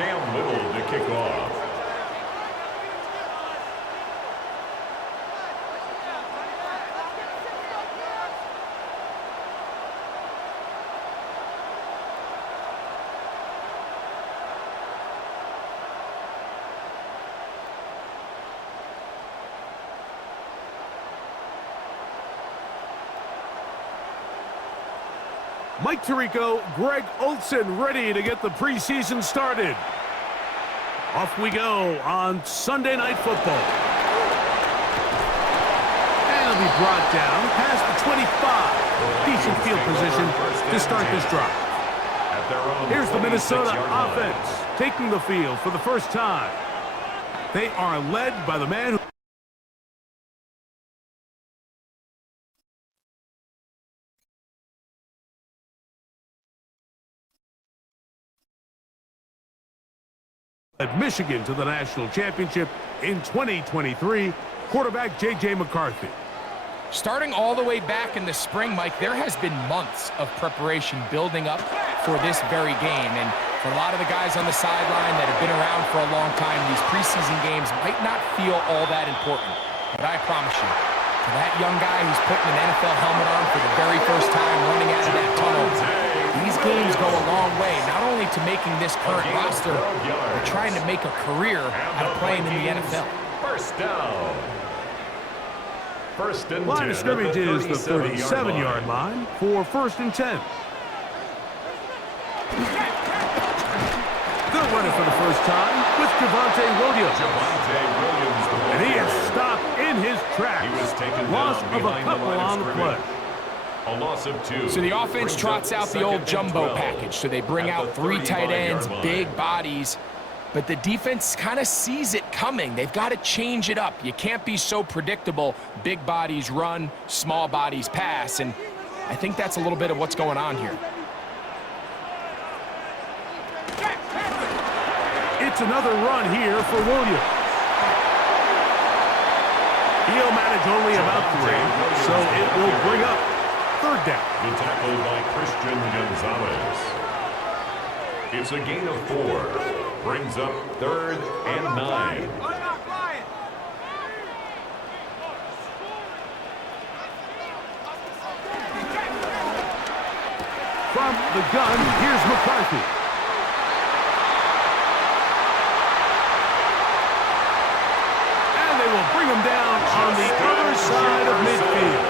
Cam Little to kick off. Mike Tirico, Greg Olsen ready to get the preseason started. Off we go on Sunday Night Football. And it'll be brought down past the 25. Decent field position to start this drive. Here's the Minnesota offense taking the field for the first time. They are led by the man who led Michigan to the national championship in 2023, quarterback J.J. McCarthy. Starting all the way back in the spring, Mike, there has been months of preparation building up for this very game. And for a lot of the guys on the sideline that have been around for a long time, these preseason games might not feel all that important. But I promise you, for that young guy who's putting an NFL helmet on for the very first time, running out of that tunnel, these games go a long way, not only to making this current roster, but trying to make a career out of playing in the NFL. First down. First and 10. Line of scrimmage is the 37-yard line for 1st and 10. Good running for the first time with Javonte Williams. And he is stopped in his tracks. Loss of a couple on the play. A loss of 2. So the offense trots out the old jumbo package. So they bring out 3 tight ends, big bodies. But the defense kind of sees it coming. They've got to change it up. You can't be so predictable. Big bodies run, small bodies pass. And I think that's a little bit of what's going on here. It's another run here for Williams. He'll manage only about 3, so it will bring up 3rd down. The tackle by Christian Gonzalez. It's a gain of 4. Brings up 3rd and 9. From the gun, here's McCarthy. And they will bring him down on the other side of midfield.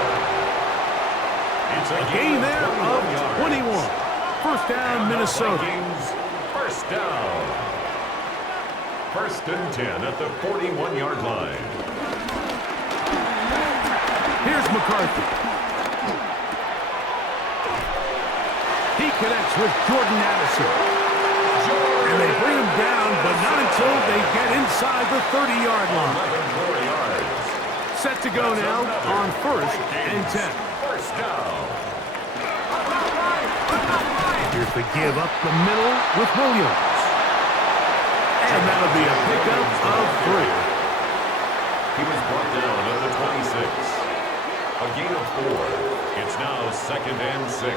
A gain there of 21. 1st down, Minnesota. First down. 1st and 10 at the 41-yard line. Here's McCarthy. He connects with Jordan Addison. And they bring him down, but not until they get inside the 30-yard line. Set to go now on 1st and 10. First down. Here's the give up the middle with Williams. And that'll be a pickup of 3. He was brought down at the 26. A gain of 4. It's now 2nd and 6.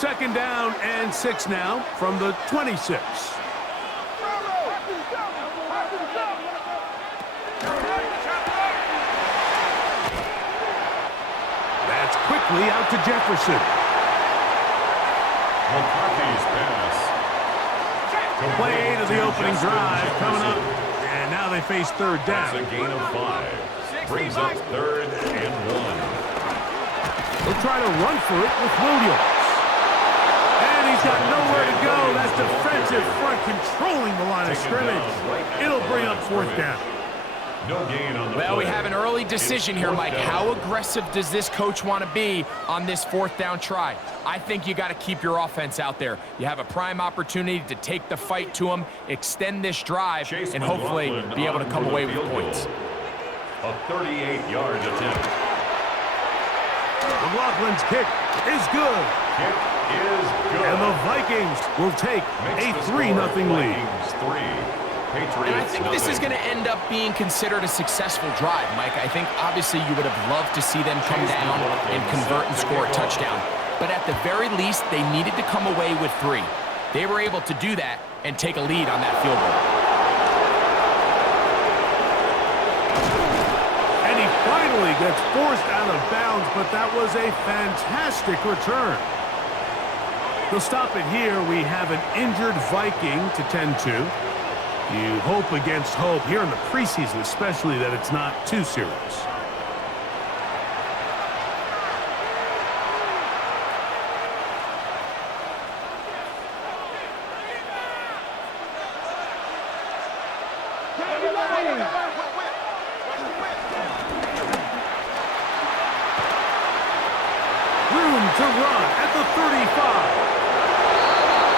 2nd down and 6 now from the 26. That's quickly out to Jefferson. McCarthy's pass. Play 8 of the opening drive coming up. And now they face 3rd down. That's a gain of 5. Brings up 3rd and 1. They'll try to run for it with Williams. And he's got nowhere to go. That's defensive front controlling the line of scrimmage. It'll bring up 4th down. No gain on the Well, play. we have an early decision here, Mike. How aggressive does this coach want to be on this 4th down try? I think you got to keep your offense out there. You have a prime opportunity to take the fight to them, extend this drive, and hopefully be able to come away with points. A 38-yard attempt. McLaughlin's kick is good. Kick is good. And the Vikings will take a 3-0 lead. Patriots, and I think this is going to end up being considered a successful drive, Mike. I think obviously you would have loved to see them come down and convert and score a touchdown. But at the very least, they needed to come away with 3. they were able to do that and take a lead on that field goal. And he finally gets forced out of bounds, but that was a fantastic return. They'll stop it here. We have an injured Viking to tend to. You hope against hope here in the preseason, especially that it's not too serious. Room to run at the 35.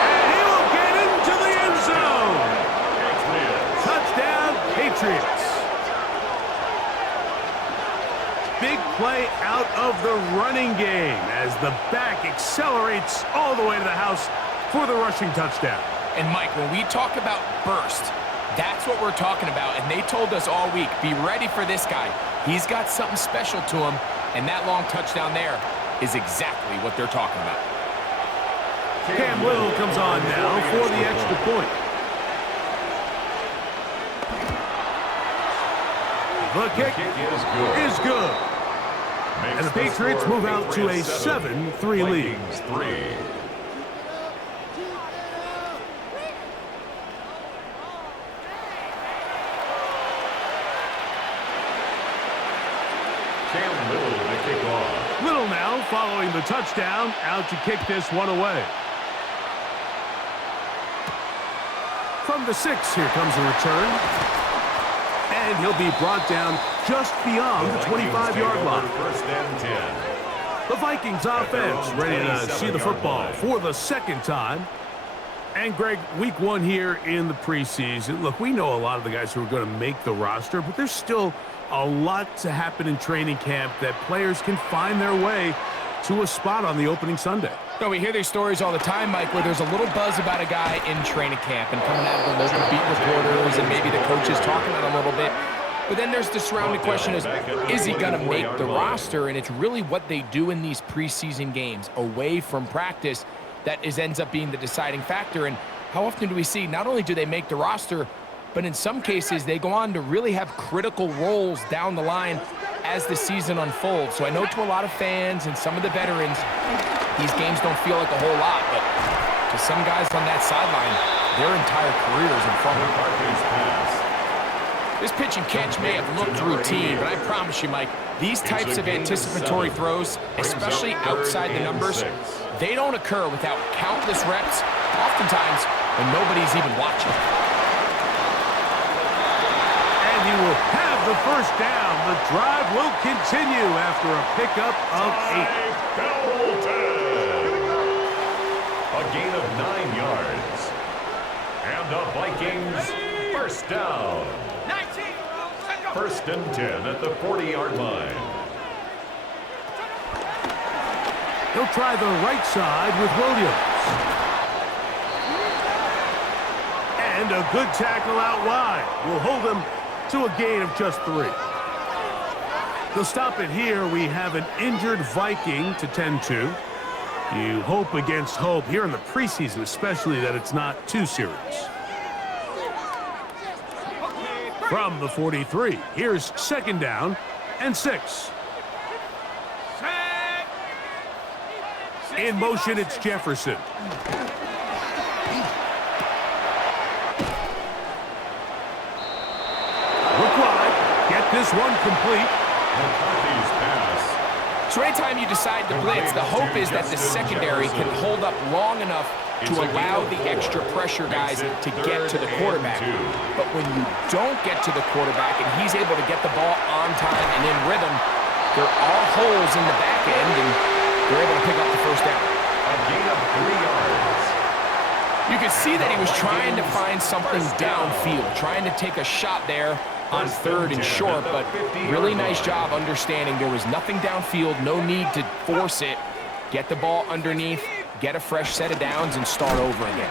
And he will get into the end zone. Touchdown, Patriots. Big play out of the running game as the back accelerates all the way to the house for the rushing touchdown. And Mike, when we talk about burst, that's what we're talking about. And they told us all week, be ready for this guy. He's got something special to him. And that long touchdown there is exactly what they're talking about. Cam Little comes on now for the extra point. The kick is good. And the Patriots move out to a 7-3 lead. Cam Little to kick off. Little now following the touchdown, out to kick this one away. From the 6, here comes a return. And he'll be brought down just beyond the 25-yard line. First and 10. The Vikings offense ready to see the football for the second time. And, Greg, week 1 here in the preseason. Look, we know a lot of the guys who are going to make the roster, but there's still a lot to happen in training camp that players can find their way to a spot on the opening Sunday. No, we hear these stories all the time, Mike, where there's a little buzz about a guy in training camp and coming out of the local beat reporters and maybe the coaches talking about him a little bit. But then there's the surrounding question is he going to make the roster? And it's really what they do in these preseason games away from practice that ends up being the deciding factor. And how often do we see not only do they make the roster, but in some cases they go on to really have critical roles down the line as the season unfolds. So I know to a lot of fans and some of the veterans, these games don't feel like a whole lot, but to some guys on that sideline, their entire careers in front of them. This pitch and catch may have looked routine, but I promise you, Mike, these types of anticipatory throws, especially outside the numbers, they don't occur without countless reps, oftentimes when nobody's even watching. And he will have the first down. The drive will continue after a pickup of 8. A gain of 9 yards. And the Vikings first down. First and 10 at the 40-yard line. He'll try the right side with Williams. And a good tackle out wide will hold him to a gain of just 3. They'll stop it here. We have an injured Viking to tend to. You hope against hope here in the preseason, especially that it's not too serious. From the 43, here's second down and 6. In motion, it's Jefferson. Look wide. Get this one complete. So anytime you decide to blitz, the hope is that the secondary can hold up long enough to allow the extra pressure guys to get to the quarterback. But when you don't get to the quarterback and he's able to get the ball on time and in rhythm, there are holes in the back end, and they're able to pick up the first down. A gain of 3 yards. You can see that he was trying to find something downfield, trying to take a shot there on third and short, but really nice job understanding there was nothing downfield, no need to force it. Get the ball underneath, get a fresh set of downs, and start over again.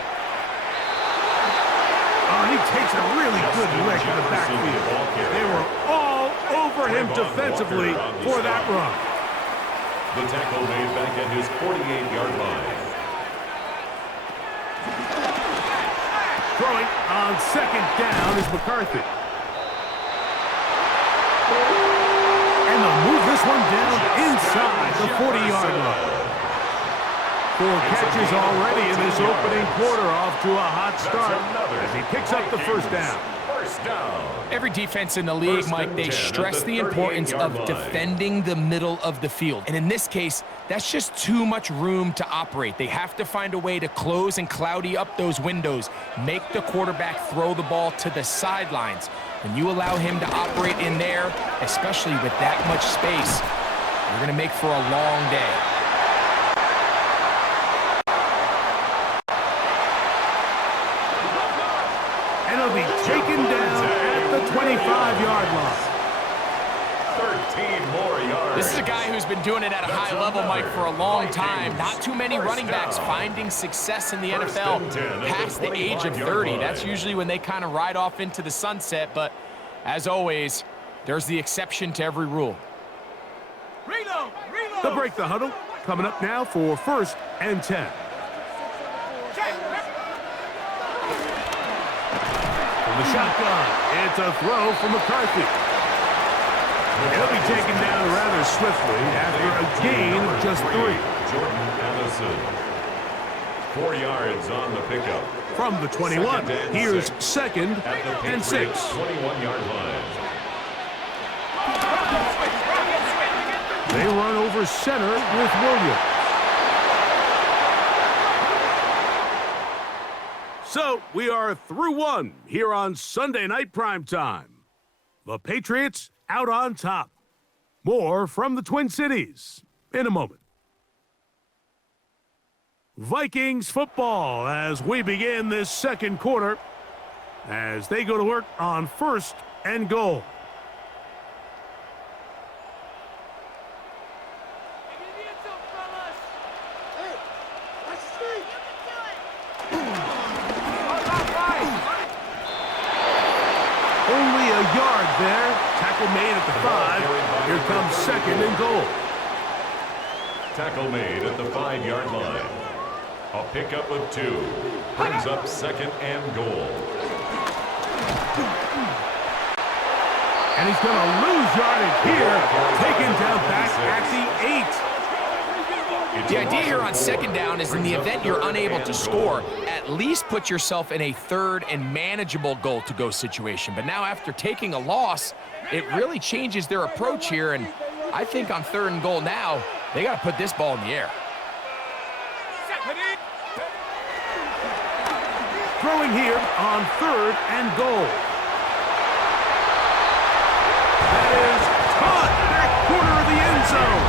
Oh, he takes a really good lick in the backfield. They were all over him defensively for that run. The tackle made back at his 48-yard line. Throwing on second down is McCarthy. And they'll move this one down inside the 40-yard line. 4 catches already in this opening quarter, off to a hot start as he picks up the first down. Every defense in the league, Mike, they stress the importance of defending the middle of the field. And in this case, that's just too much room to operate. They have to find a way to close and cloudy up those windows, make the quarterback throw the ball to the sidelines. When you allow him to operate in there, especially with that much space, you're going to make for a long day. And he'll be taken down at the 25-yard line. 13 more yards. This is a guy who's been doing it at a high level, Mike, for a long time. Not too many running backs finding success in the NFL past the age of 30. That's usually when they kind of ride off into the sunset, but as always, there's the exception to every rule. Reload! They'll break the huddle. Coming up now for 1st and 10. From the shotgun, it's a throw from McCarthy. He'll be taken down rather swiftly after a gain of just 3. Jordan Allison. 4 yards on the pickup. From the 21, here's 2nd and 6. 21-yard line. They run over center with Williams. So we are through 1 here on Sunday Night Primetime. The Patriots out on top. More from the Twin Cities in a moment. Vikings football as we begin this second quarter as they go to work on 1st and goal. Only a yard there. Tackle made at the 5. Here comes 2nd and goal. Tackle made at the 5-yard line. A pickup of 2. Brings up 2nd and goal. And he's going to lose yardage here. Taken down back at the 8. The idea here on 2nd down is in the event you're unable to score, at least put yourself in a 3rd and manageable goal-to-go situation. But now after taking a loss, it really changes their approach here. And I think on 3rd and goal now, they got to put this ball in the air. Throwing here on 3rd and goal. That is caught back corner of the end zone.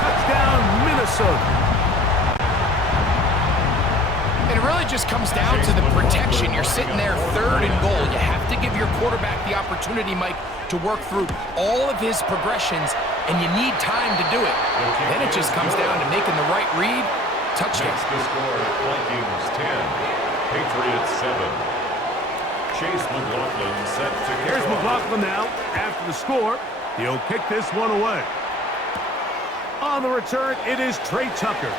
Touchdown, Minnesota. And it really just comes down to the protection. You're sitting there 3rd and goal. You have to give your quarterback the opportunity, Mike, to work through all of his progressions, and you need time to do it. Then it just comes down to making the right read. Touchdown. That's the score. Vikings 10, Patriots 7. Chase McLaughlin set to kick. Here's McLaughlin now. After the score, he'll kick this one away. On the return, it is Trey Tucker.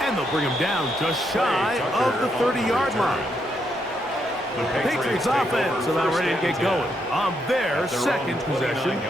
And they'll bring him down just shy of the 30-yard line. The Patriots offense about ready to get going on their 2nd possession.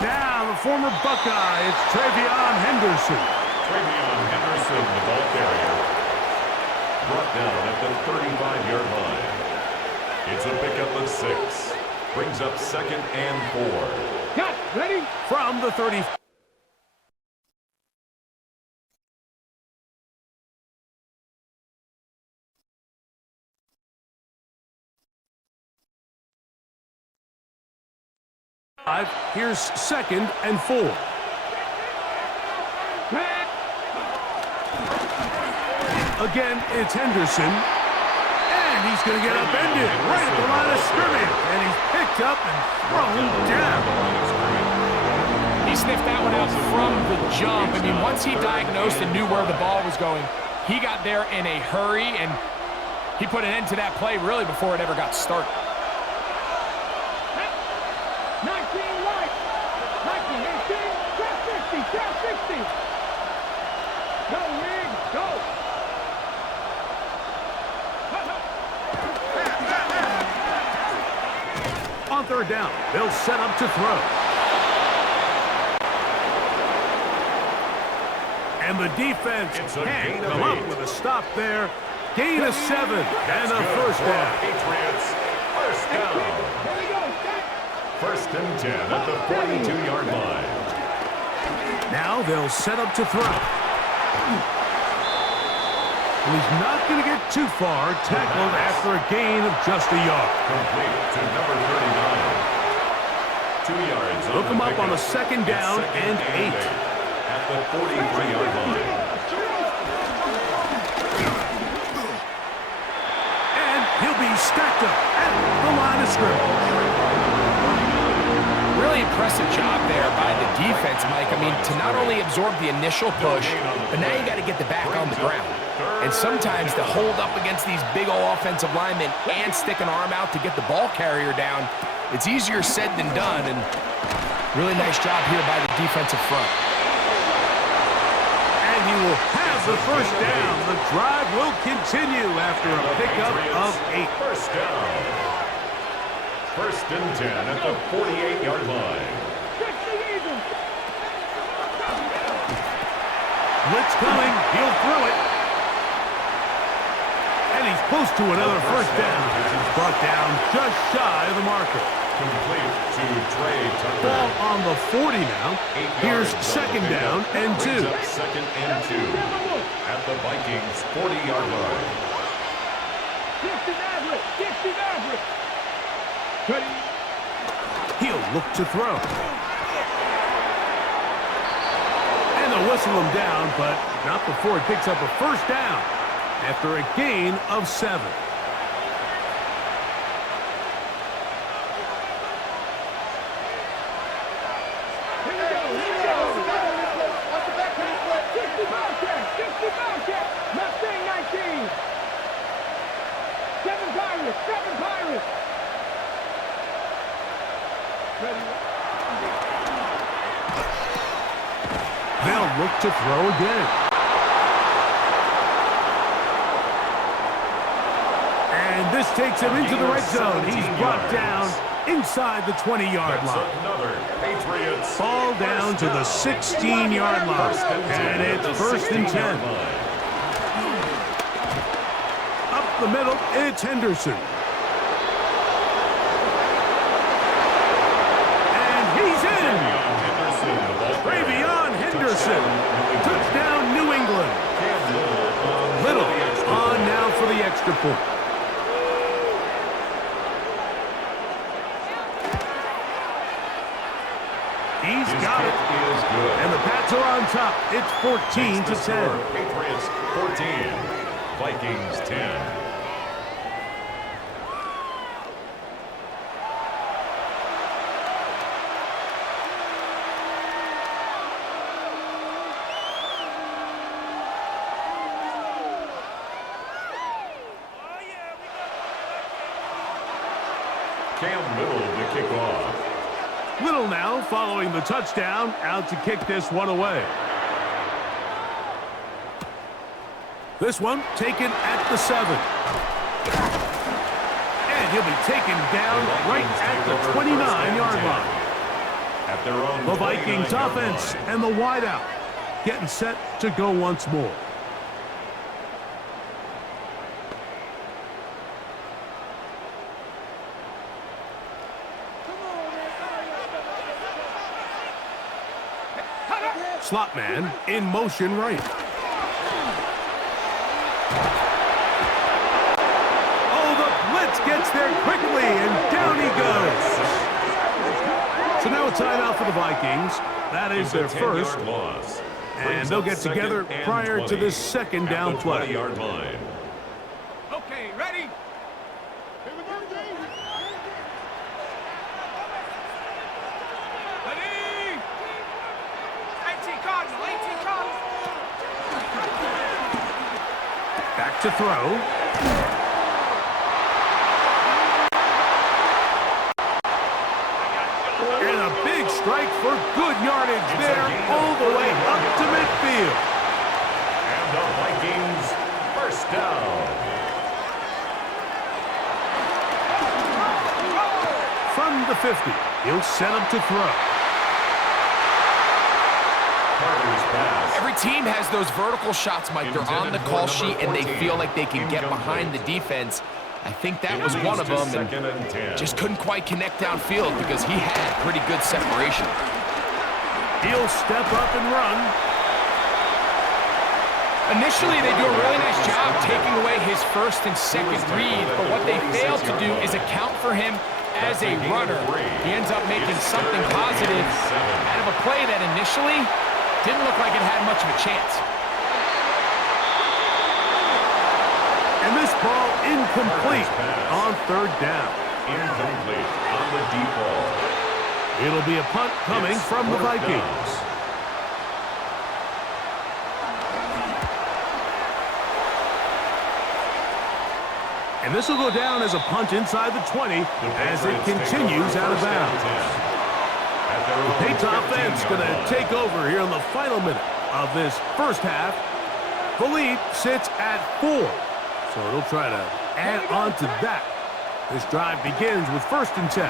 Now the former Buckeye, it's Travion Henderson. Travion Henderson, the ball carrier. Brought down at the 35-yard line. It's a pickup of 6. Brings up 2nd and 4. Got ready from the 30. Here's 2nd and 4. Again, it's Henderson. And he's going to get upended right at the line of scrimmage. And he's picked up and thrown down. He sniffed that one out from the jump. I mean, once he diagnosed and knew where the ball was going, he got there in a hurry, and he put an end to that play really before it ever got started. 19 right. 19, 18, drop 50, drop 60. Go, Wig, go. On third down, they'll set up to throw. And the defense can't come up with a stop there. Gain of 7 and a first down. Patriots, first down. First and 10 at the 42-yard line. Now they'll set up to throw. And he's not going to get too far. Tackled after a gain of just a yard. Complete to number 39. 2 yards. Look him up on a second down and 8. At the 43-yard line. And he'll be stacked up at the line of scrimmage. Really impressive job there by the defense, Mike. I mean, to not only absorb the initial push, but now you got to get the back on the ground. And sometimes to hold up against these big old offensive linemen and stick an arm out to get the ball carrier down, it's easier said than done. And really nice job here by the defensive front. And he will have the first down. The drive will continue after a pickup of 8. First down. First and 10 at the 48-yard line. Blitz coming. He'll throw it. And he's close to another first down. He's brought down just shy of the marker. Complete to Trey Tucker. Ball on the 40 now. Here's second down and 2. Second and 2 at the Vikings 40-yard line. 50 Maverick, 50 Maverick. He'll look to throw. And they'll whistle him down, but not before he picks up a first down after a gain of 7. They'll look to throw again. And this takes him into the red zone. He's brought down inside the 20-yard line. Another Patriots. Ball down to the 16-yard line. And it's first and 10. Up the middle, it's Henderson. Touchdown, New England. Little on now for the extra point. He's got it. And the Pats are on top. It's 14 to 10. Patriots 14, Vikings 10. Cam Little to kick off. Little now following the touchdown, out to kick this one away. This one taken at the 7. And he'll be taken down right at the 29-yard line. At their own the Vikings offense and the wideout getting set to go once more. Slot man in motion right. Oh, the blitz gets there quickly, and down he goes. So now a timeout for the Vikings. That is their first. Loss. And they'll get together prior to this second down play. 20-yard line. Okay, ready? Ready? 18 Cardinal, 18 Cardinal. Back to throw. And a big strike for good yardage there, all the way up to midfield. And the Vikings first down. From the 50, he'll set him to throw. Carter's pass. Every team has those vertical shots, Mike. They're on the call sheet, and they feel like they can get behind the defense. I think that was one of them, and just couldn't quite connect downfield because he had pretty good separation. He'll step up and run. Initially, they do a really nice job taking away his first and second read, but what they fail to do is account for him as a runner. He ends up making something positive out of a play that initially didn't look like it had much of a chance. And this ball incomplete on third down. Incomplete on the deep ball. It'll be a punt coming from the Vikings. And this will go down as a punt inside the 20 as it continues out of bounds. The Patriots offense going to take over here in the final minute of this first half. The lead sits at 4. So it'll try to add on to that. This drive begins with 1st and 10.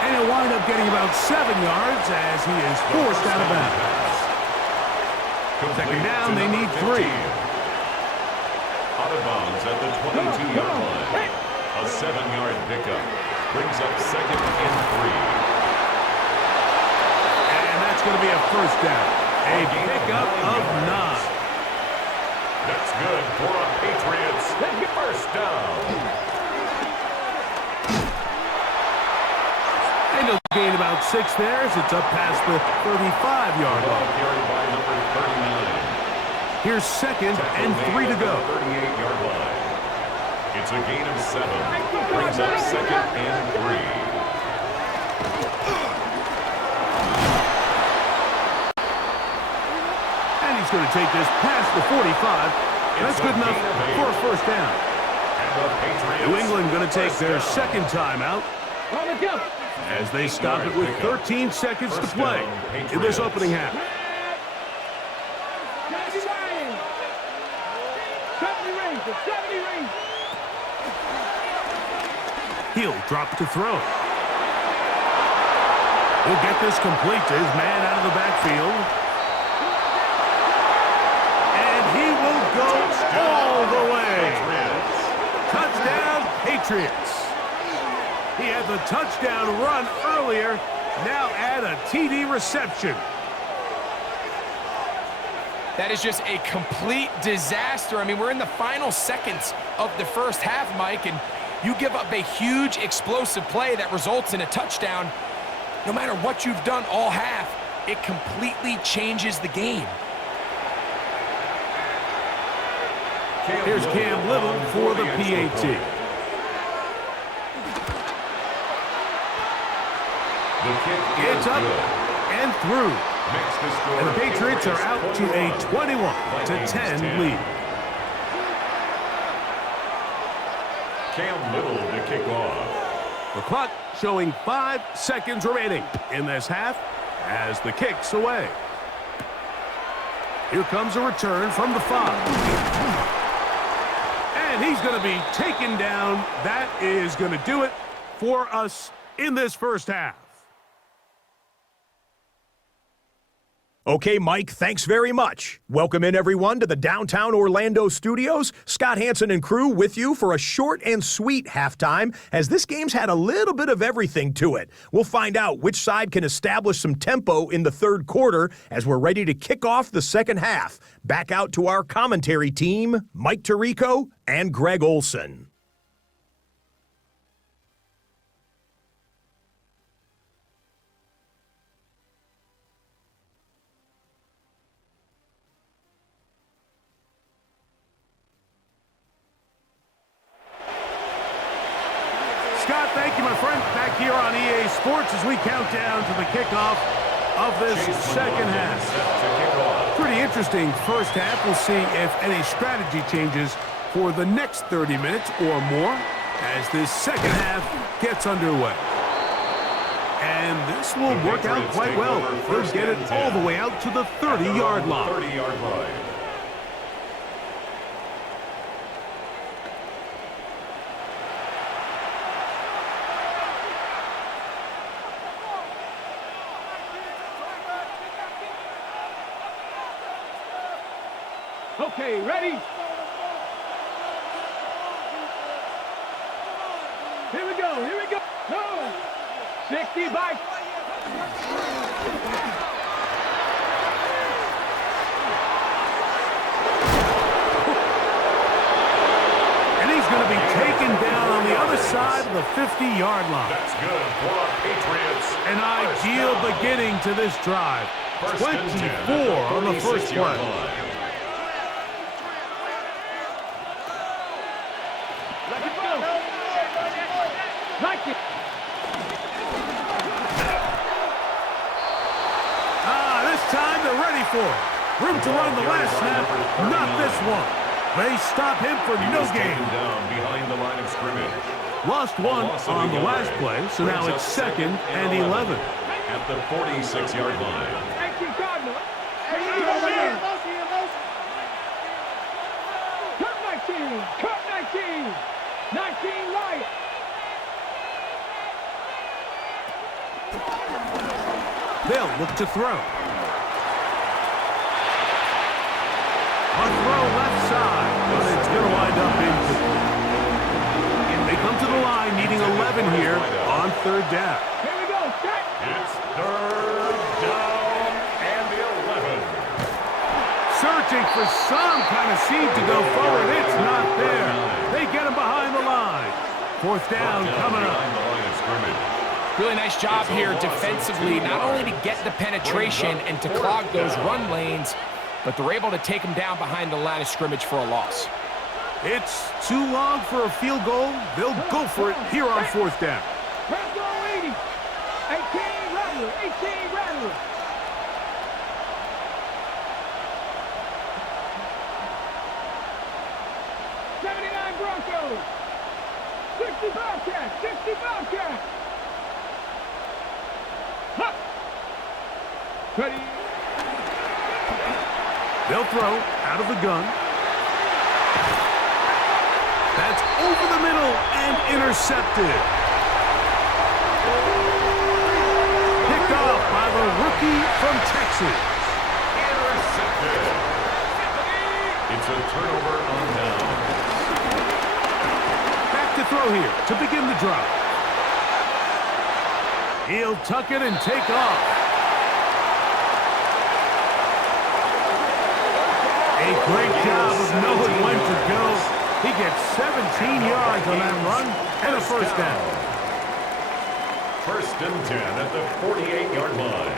And he'll wind up getting about 7 yards as he is forced out of bounds. Second down, they need 3. Out of bounds at the 22-yard line. A 7-yard pickup. Brings up 2nd and 3. And that's going to be a first down. A pickup of 9. That's good for a Patriots first down. And he'll gain about 6 there as it's up past the 35-yard line. Carried by number 39. Here's 2nd and 3 to go. 38-yard line. It's a gain of 7. Brings up 2nd and 3. He's going to take this past the 45. That's good enough for a first down. New England going to take their second timeout as they stop it with 13 seconds to play in this opening half. He'll drop to throw. He'll get this complete to his man out of the backfield. Go all the way. Touchdown, Patriots. He had the touchdown run earlier. Now add a TD reception. That is just a complete disaster. I mean, we're in the final seconds of the first half, Mike, and you give up a huge explosive play that results in a touchdown. No matter what you've done all half, it completely changes the game. Here's Cam Little for the PAT. It's up and through. And the Patriots are out to a 21-10 lead. Cam Little to kick off. The clock showing 5 seconds remaining in this half as the kick's away. Here comes a return from the 5. And he's going to be taken down. That is going to do it for us in this first half. Okay, Mike, thanks very much. Welcome in, everyone, to the downtown Orlando studios. Scott Hansen and crew with you for a short and sweet halftime, as this game's had a little bit of everything to it. We'll find out which side can establish some tempo in the third quarter as we're ready to kick off the second half. Back out to our commentary team, Mike Tirico and Greg Olson. Thank you, my friend. Back here on EA Sports as we count down to the kickoff of this second half. Pretty interesting first half. We'll see if any strategy changes for the next 30 minutes or more as this second half gets underway. And this will work out quite well. They'll get it all the way out to the 30-yard line. 30-yard line. Okay, ready? Here we go, here we go. No! 60 bike. And he's going to be taken down on the other side of the 50-yard line. That's good for our Patriots. An ideal beginning to this drive. 24 on the first play. This time they're ready for it. Room to run the last snap, not this one. They stop him for no gain. Down behind the line of scrimmage. Lost one on the last play, so now it's 2nd and 11. At the 46-yard line. Cut 19. 19 right. They'll look to throw. A throw left side, but it's going to wind up incomplete. And they come to the line needing 11 here on 3rd down. Here we go, set. It's 3rd down and 11. Searching for some kind of seed to go forward. It's not there. They get him behind the line. 4th down coming up. Behind the line of scrimmage. Really nice job here defensively, not only to get the penetration and to clog those run lanes, but they're able to take him down behind the line of scrimmage for a loss. It's too long for a field goal. They'll go for it here on 4th down. Let's go, 80. 18 Rattler. 18 Rattler. Broncos. 60 Bobcats. 60 Bobcats. Huh. Ready. They'll throw out of the gun. That's over the middle and intercepted. Picked off by the rookie from Texas. Intercepted. It's a turnover on down. Back to throw here to begin the drive. He'll tuck it and take off. A great job of knowing when to go. He gets 17 yards on that run and a first down. 1st and 10 at the 48-yard line.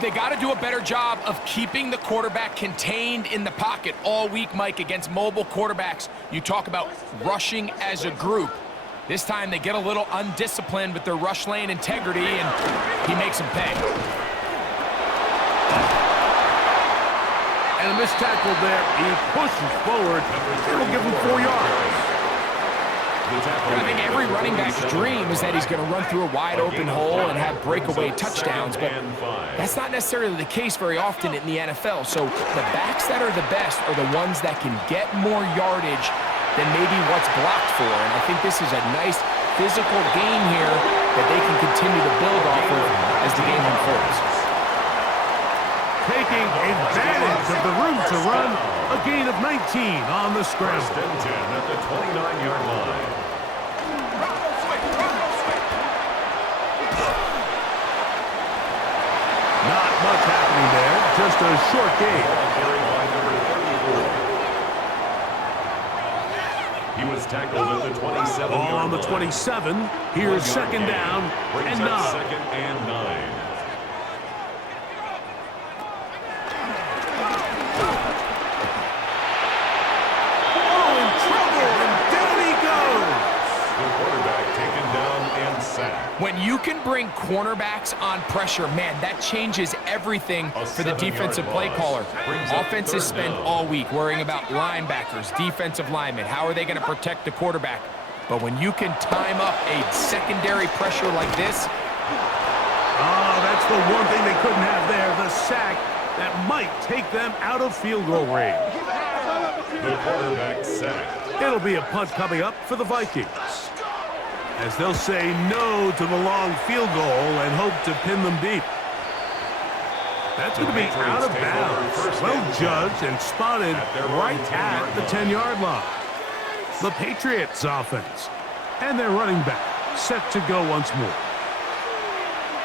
They got to do a better job of keeping the quarterback contained in the pocket all week, Mike, against mobile quarterbacks. You talk about rushing as a group. This time they get a little undisciplined with their rush lane integrity, and he makes them pay. And a missed tackle there. He pushes forward. It'll give him 4 yards. I think every running back's dream is that he's going to run through a wide-open hole and have breakaway touchdowns, but that's not necessarily the case very often in the NFL. So the backs that are the best are the ones that can get more yardage than maybe what's blocked for, and I think this is a nice physical gain here that they can continue to build off of as the game unfolds. Taking advantage of the room to run, a gain of 19 on the scramble. 1st and 10 at the 29-yard line. Not much happening there, just a short gain. He was tackled at the 27-yard line. On the 27, here's 2nd down and 9. 2nd and 9. Oh, in trouble, and down he goes. The quarterback taken scoring cornerbacks on pressure, man, that changes everything for the defensive play caller. Offenses spend all week worrying about linebackers, defensive linemen. How are they going to protect the quarterback? But when you can time up a secondary pressure like this. Oh, that's the one thing they couldn't have there, the sack that might take them out of field goal range. The quarterback sack. It'll be a punt coming up for the Vikings, as they'll say no to the long field goal and hope to pin them deep. That's going to be out of bounds. Well judged and spotted right at the 10-yard line. The Patriots offense and their running back set to go once more.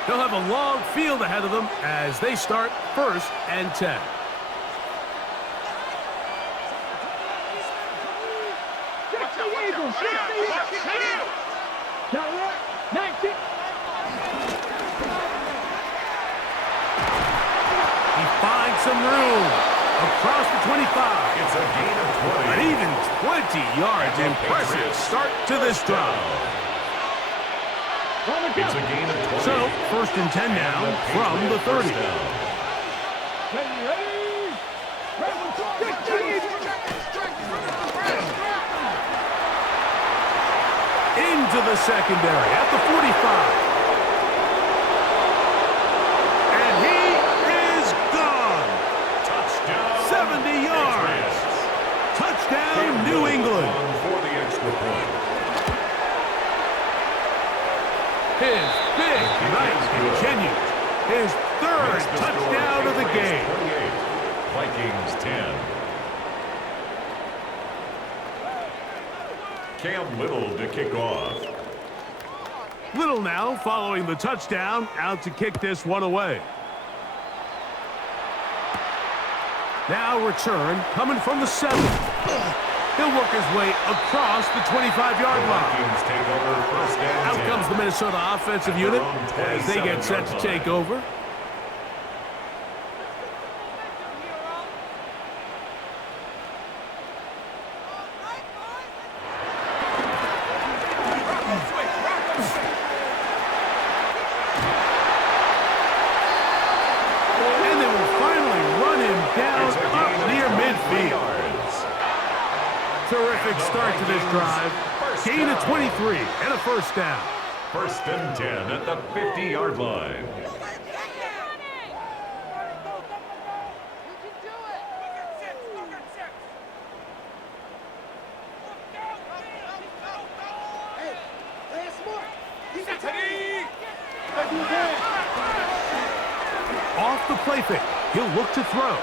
They'll have a long field ahead of them as they start 1st and 10. He finds some room across the 25. It's a gain of 20. But even 20 yards. Impressive start to this drive. It's a gain of 20. So, 1st and 10 now from the 30. Into the secondary at the 45. And he is gone. Touchdown. 70 yards. Touchdown, New England. For the extra point. His big night continues. His 3rd touchdown of the game. 28. Vikings 10. Cam Little to kick off. Little now following the touchdown, out to kick this one away. Now return coming from the 7. He'll work his way across the 25-yard line. Vikings take over 1st and Out 10. comes the Minnesota offensive unit as they get set to take over. And they will finally run him down up near midfield. Terrific start to this drive. Gain of 23 and a 1st down. 1st and 10 at the 50-yard line. Off the play fake. He'll look to throw.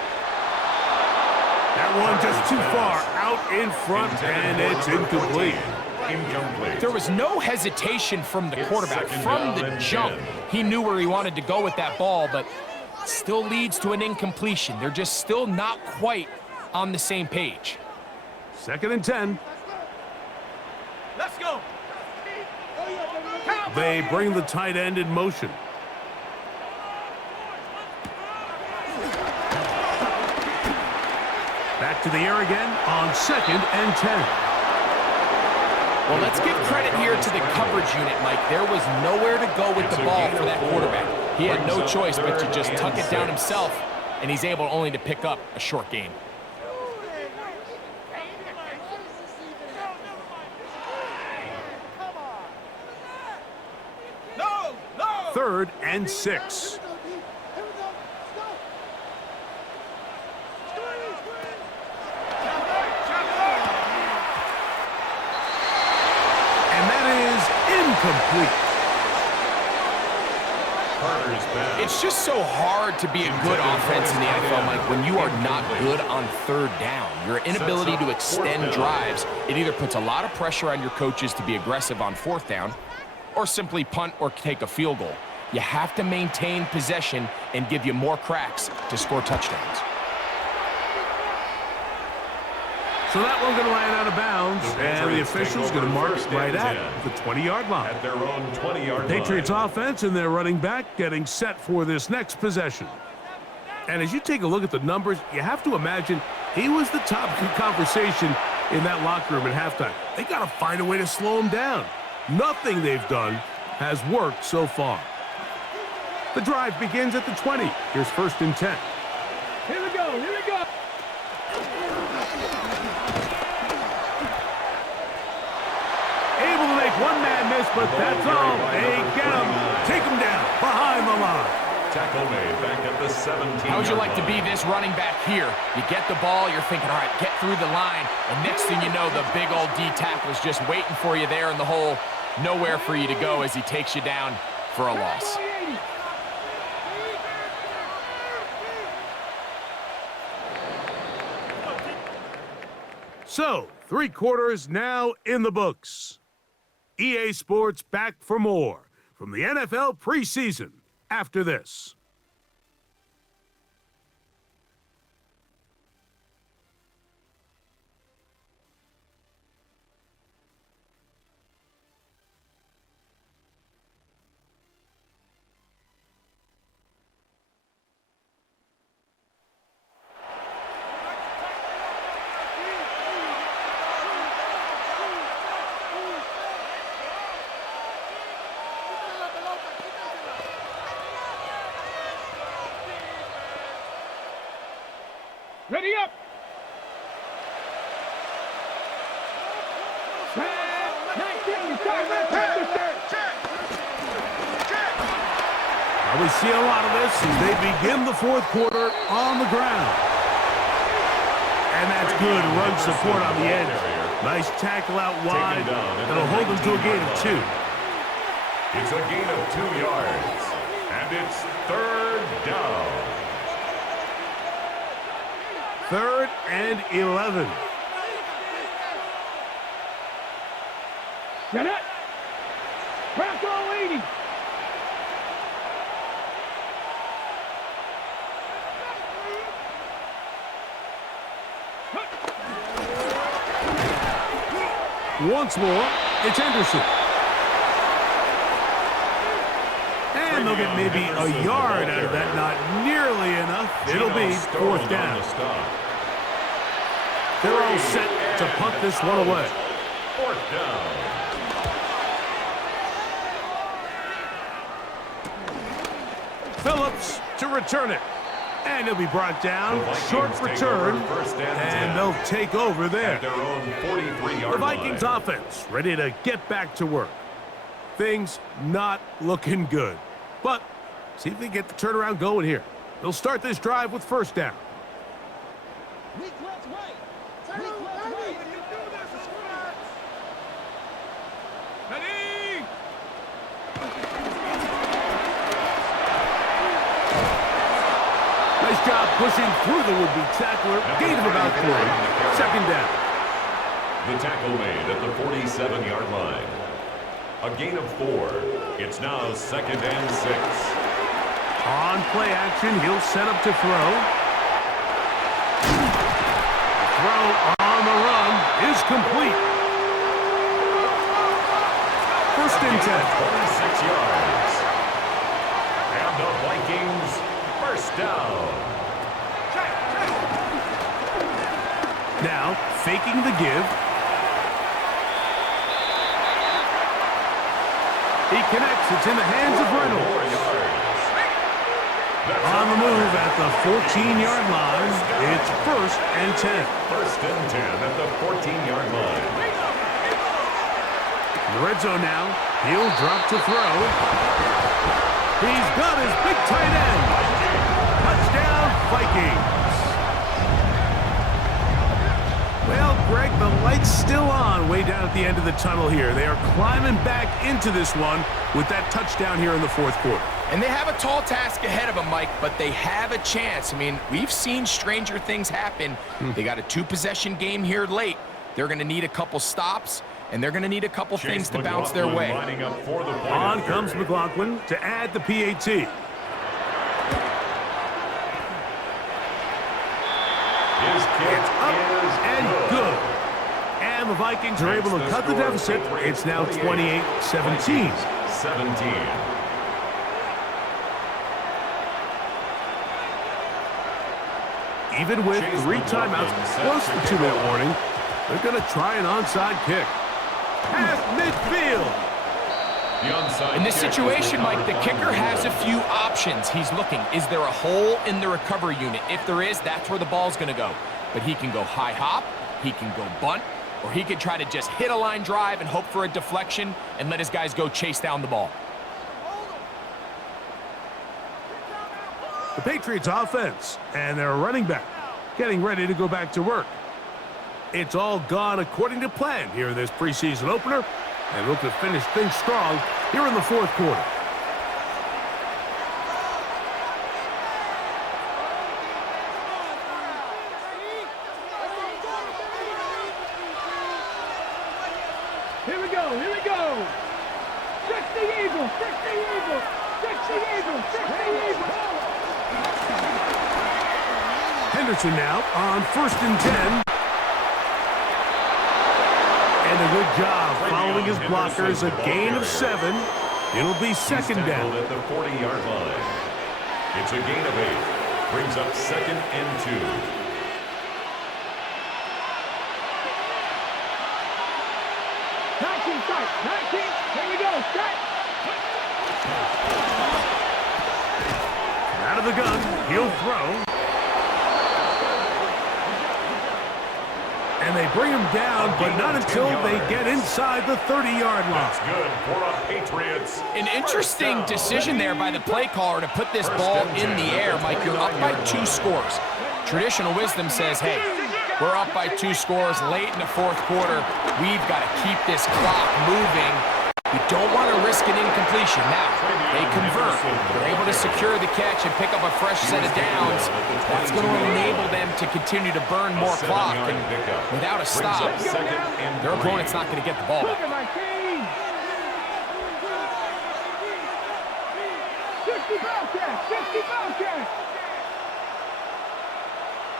That one just too far out in front, and it's incomplete. Incomplete. There was no hesitation from the quarterback. From the jump, he knew where he wanted to go with that ball, but still leads to an incompletion. They're just still not quite on the same page. 2nd and 10. Let's go. They bring the tight end in motion. Back to the air again on 2nd and 10. Well, let's give credit here to the coverage unit, Mike. There was nowhere to go with the ball for that quarterback. He had no choice but to just tuck it down himself, and he's able only to pick up a short gain. No, no. 3rd and 6. And that is incomplete. It's just so hard to be a good offense in the NFL, Mike, when you are not good on 3rd down. Your inability to extend drives, it either puts a lot of pressure on your coaches to be aggressive on 4th down or simply punt or take a field goal. You have to maintain possession and give you more cracks to score touchdowns. So that one's going to land out of bounds, and the official's going to mark right at the 20-yard line. At their own 20-yard line. Patriots offense and their running back getting set for this next possession. And as you take a look at the numbers, you have to imagine he was the topic of conversation in that locker room at halftime. They got to find a way to slow him down. Nothing they've done has worked so far. The drive begins at the 20. Here's 1st and 10. Here we go, here we go. Able to make one man miss, but that's all. They get him. Take him down behind the line. Tackle made back at the 17. How would you like to be this running back here? You get the ball, you're thinking, all right, get through the line, and next thing you know, the big old D tackle is just waiting for you there in the hole. Nowhere for you to go as he takes you down for a loss. So, 3 quarters now in the books. EA Sports back for more from the NFL preseason after this. Ready up. Now we see a lot of this as they begin the 4th quarter on the ground. And that's good run support on the edge. Nice tackle out wide. That'll hold them to a gain of 2. It's a gain of 2 yards. And it's 3rd down. 3rd and 11. Get it. Crack all 80. Once more, it's Henderson. And they'll get maybe a yard out of that. Not nearly enough. It'll be 4th down. They're all set to punt this one away. 4th down. Phillips to return it. And he'll be brought down. Short return. And they'll take over there. Their own 43-yard The Vikings line. offense ready to get back to work. Things not looking good. But see if they get the turnaround going here. They'll start this drive with 1st down. Weak left right. Weak left right. Ready. Nice job pushing through the would-be tackler. Gain of about 3. 2nd down. The tackle made at the 47-yard line. A gain of 4. It's now 2nd and 6. On play action, he'll set up to throw. Throw on the run is complete. 1st and 10. 26 yards. And the Vikings 1st down. Now, faking the give. He connects. It's in the hands of Reynolds. 4 yards. On the move at the 14-yard line. It's 1st and 10. 1st and 10 at the 14-yard line. In the red zone now. He'll drop to throw. He's got his big tight end. Touchdown, Vikings. Well, Greg, the light's still on way down at the end of the tunnel here. They are climbing back into this one with that touchdown here in the 4th quarter. And they have a tall task ahead of them, Mike, but they have a chance. I mean, we've seen stranger things happen. They got a 2-possession game here late. They're going to need a couple stops, and they're going to need a couple things to bounce their way. On comes McLaughlin to add the PAT. His kick is And good. And the Vikings are able to cut the deficit. It's now 28-17. 17. Even with 3 timeouts close to 2-minute warning, they're going to try an onside kick. Past midfield. In this situation, Mike, the kicker has a few options. He's looking. Is there a hole in the recovery unit? If there is, that's where the ball's going to go. But he can go high hop, he can go bunt, or he could try to just hit a line drive and hope for a deflection and let his guys go chase down the ball. The Patriots offense and their running back getting ready to go back to work. It's all gone according to plan here in this preseason opener, and look to finish things strong here in the fourth quarter. Here we go, here we go. Fix the Eagle, fix the Eagle, fix the Eagle, fix the Eagle. Henderson now on 1st and 10. And a good job following his blockers, a gain of 7. It'll be 2nd down. At the 40-yard line. It's a gain of 8. Brings up 2nd and 2. 19, start, 19, here we go, start. Out of the gun, he'll throw. And they bring him down, but not until they get inside the 30-yard line. That's good for a Patriots. An interesting decision there by the play caller to put this ball in the air. Mike, you're up by 2 scores. Traditional wisdom says, hey, we're up by 2 scores late in the fourth quarter. We've got to keep this clock moving. We don't want to risk an incompletion. Now, they convert. They're able to secure the catch and pick up a fresh set of downs. That's going to enable them to continue to burn more clock. And without a stop, their opponent's not going to get the ball back. 60 Bobcats, 60 Bobcats.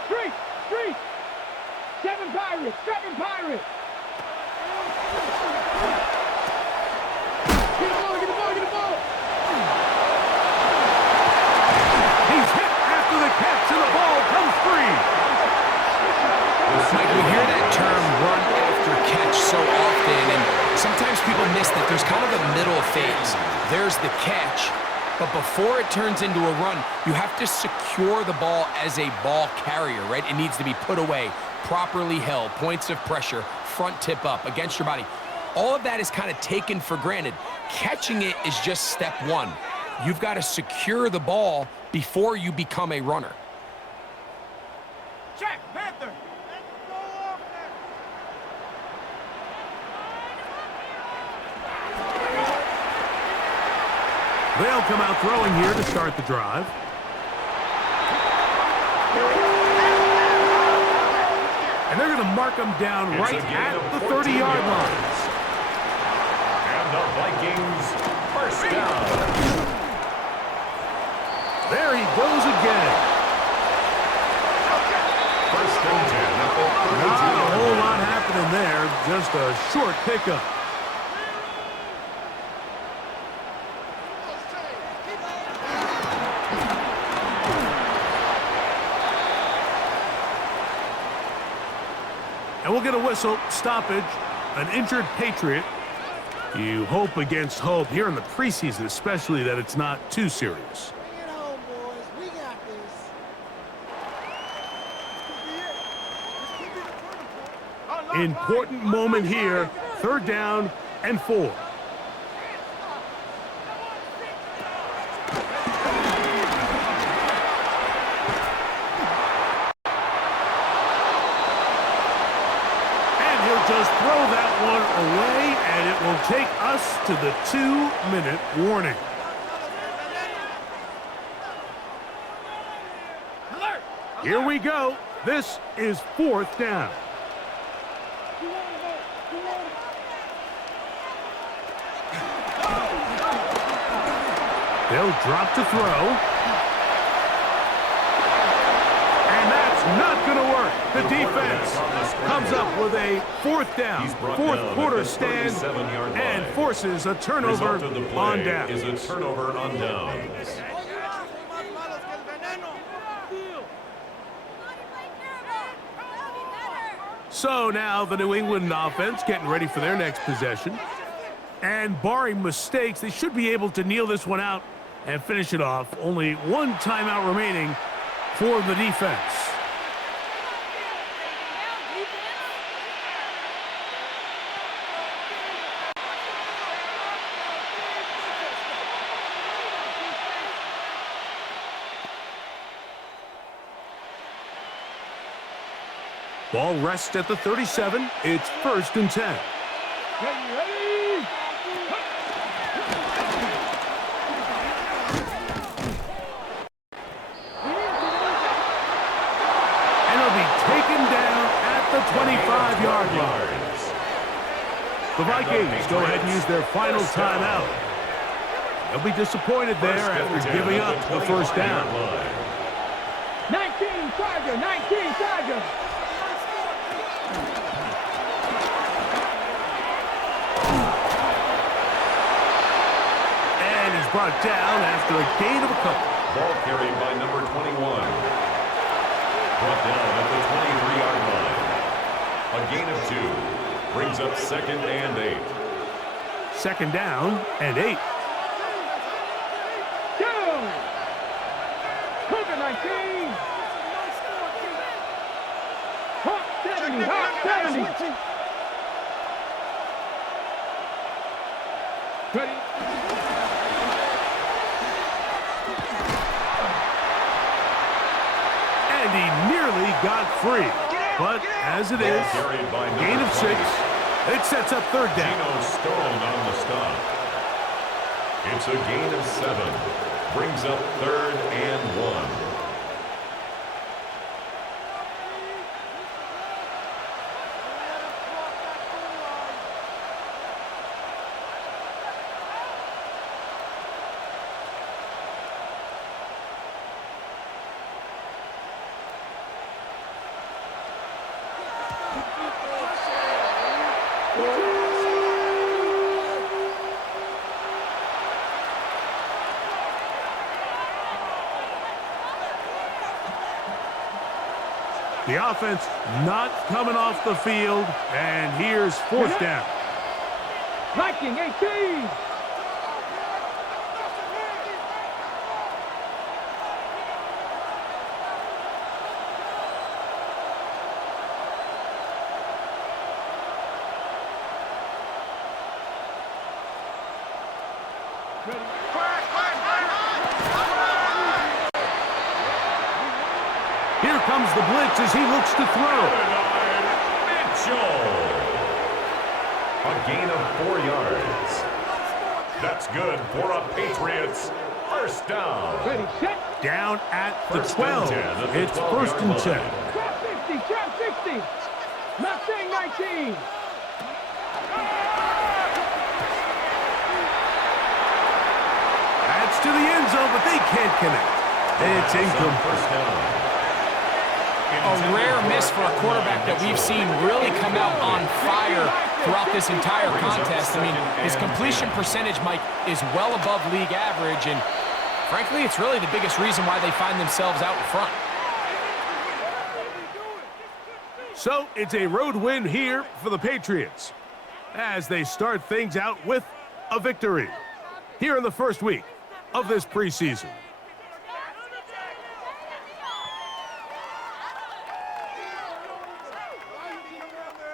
3, 7 Pirates, 7 Pirates. Get the ball, get the ball, get the ball. He's hit after the catch, and the ball comes free. Mike, we hear that term run after catch so often, and sometimes people miss that there's kind of a middle phase. There's the catch, but before it turns into a run, you have to secure the ball as a ball carrier, right? It needs to be put away, properly held, points of pressure, front tip up against your body. All of that is kind of taken for granted. Catching it is just step 1. You've got to secure the ball before you become a runner. Check, Panther. They'll come out throwing here to start the drive. And they're going to mark them down right at the 30-yard line. And the Vikings first down. There he goes again. First and 10 at the 32. Not a whole lot happening there, just a short pickup. And we'll get a whistle, stoppage, an injured Patriot. You hope against hope here in the preseason, especially that it's not too serious. Bring it home, boys. We got this. Important moment here, 3rd down and 4. Just throw that one away, and it will take us to the 2-minute warning. Here we go. This is 4th down. They'll drop to throw. Not going to work. The defense comes up with a 4th down, 4th quarter stand, and forces a turnover on downs. Is a turnover on downs. So now the New England offense getting ready for their next possession. And barring mistakes, they should be able to kneel this one out and finish it off. Only one timeout remaining for the defense. Ball rests at the 37. It's 1st and 10. Ready? And it'll be taken down at the 25-yard line. The Vikings go ahead and use their final timeout. They'll be disappointed there after giving up the first down. 19 Charger, 19 Charger. And he's brought down after a gain of a couple. Ball carried by number 21. Brought down at the 23-yard line. A gain of 2. Brings up 2nd and 8. 2nd down and 8. Cougar 19. Hawk 70, Hawk 70. Ready? And he nearly got free. But as it is, gain of 6. It sets up 3rd down. Geno Stone on the stop. It's a gain of 7. Brings up 3rd and 1. The offense not coming off the field, and here's 4th down. Viking 18. Here comes the blitz as he looks to throw. Mitchell. A gain of 4 yards. That's good for a Patriots first down. Ready, set. Down at the 12. 10 at the It's 12-yard 1st and 10. Trap 60, trap 60. Mustang 19. That's to the end zone, but they can't connect. It's incomplete. First down. A rare miss for a quarterback that we've seen really come out on fire throughout this entire contest. I mean, his completion percentage, Mike, is well above league average, and frankly, it's really the biggest reason why they find themselves out in front. So it's a road win here for the Patriots as they start things out with a victory here in the first week of this preseason.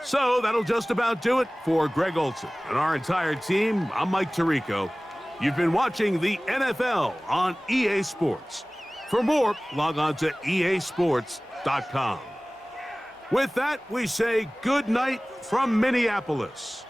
So that'll just about do it for Greg Olson and our entire team. I'm Mike Tirico. You've been watching the NFL on EA Sports. For more, log on to easports.com. With that, we say good night from Minneapolis.